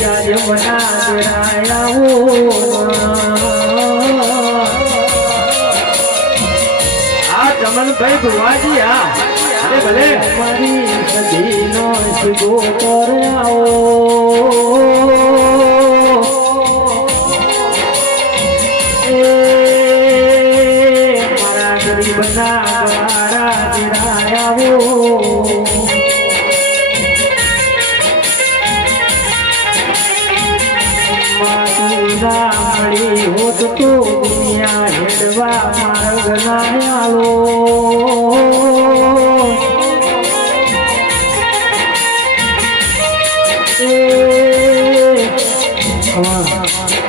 જાજ બના ગણાયા ઓ ચમનભાઈ ભુવાજી, હા. અરે ભલે. મારી કર્યો મારા ગરીબ ના મારા ગિરાયા મારી હોત તું કરવા મારા ઘરના